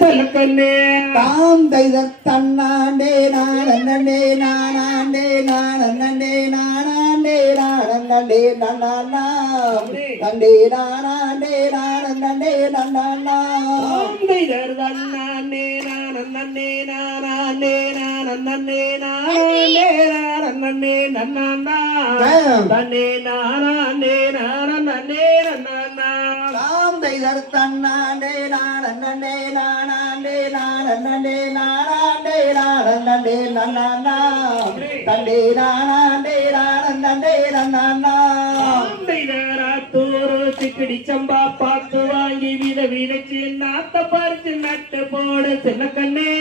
செல்லக்கண்ணே தாம் தைத தன்னாண்டே நானே நானாண்டே நானே நானாண்டே நானே நன்னானா தண்டே நானாண்டே நானே நன்னானா தாம் தைத தன்னாண்டே நானே நானாண்டே நானே நானே நானே நன்னானா தண்டே நானாண்டே நானே நன்னானா தாம் தைத தன்னாண்டே நானே நானாண்டே நானே நானாண்டே நானே நன்னானா தண்டே நானாண்டே நானே நன்னானா தூரு சிக்கடி சம்பா பார்த்து வாங்கி வித விதைச்சு நாத்த பறிச்சு நட்டு போடு செல்லக்கண்ணே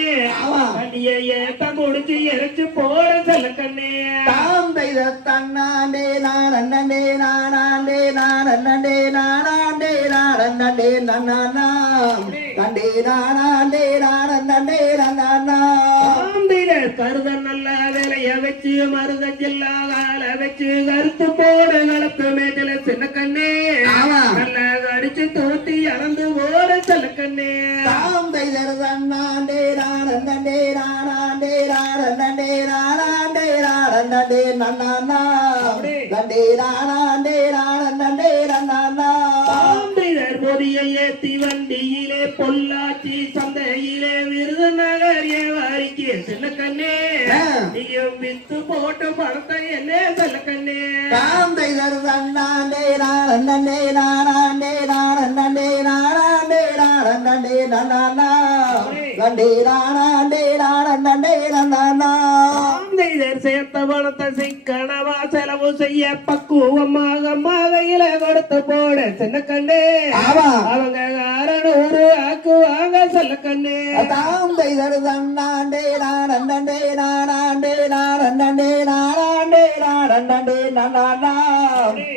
அடிய ஏத்த குடிச்சு எரிச்சு போடு செல்லக்கண்ணே தாம் தைத தன்னாண்டே நானே நானாண்டே நானே நானாண்டே நானே நன்னானா தண்டே நானாண்டே நானே நன்னானா கருத நல்ல வேலைய வச்சு மருத ஜில்லால வச்சு கருத்து போடு கலப்பு மேஜல சின்ன கண்ணே நல்ல கடிச்சு தோட்டி இறந்து ஓட செல்ல கண்ணே தாம் தைதர் தன்னாண்டே நானே நானாண்டே நானே நானாண்டே நானே நன்னானா தண்டே நானாண்டே நானே நன்னானா பொதியை ஏத்தி வண்டியிலே பொள்ளாச்சி சந்தையிலே விருதுநகர் வாரிக்கு சின்ன கண்ணே நீயும் வித்து போட்டு படத்தை என்ன செல்ல கண்ணே தாம் தைதர் தன்னாண்டே நானே நானாண்டே நானே நானாண்டே நானே நன்னானா தண்டே நானாண்டே நானே நன்னானா சேர்த்த பணத்தை சிக்கனவா செலவு செய்ய பக்குவமாக மகையில கொடுத்து போட சின்ன கண்ணே அவங்க 600 ஆக்குவாங்க சொல்ல கண்ணே தாம் தைதர் தன்னாண்டே நானே நானாண்டே நானே நானாண்டே நானே நன்னானா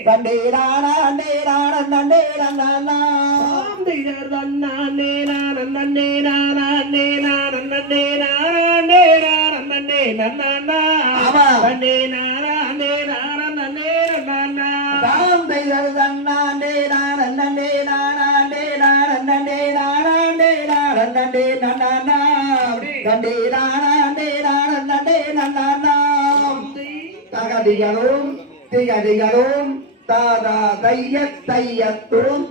தண்டே நானாண்டே நானே நன்னானா தாம் தைதர் தன்னானே நானே நானே நானே நானே நானே நன்னானா தண்டே நானே நானே நன்னானா தாம் தைதர் தன்னாண்டே நானே நானாண்டே நானே நானாண்டே நானே நன்னானா தண்டே நானே நானே நன்னானா தகதிகளும் திகதிகளும் தாதா தையத்தோம்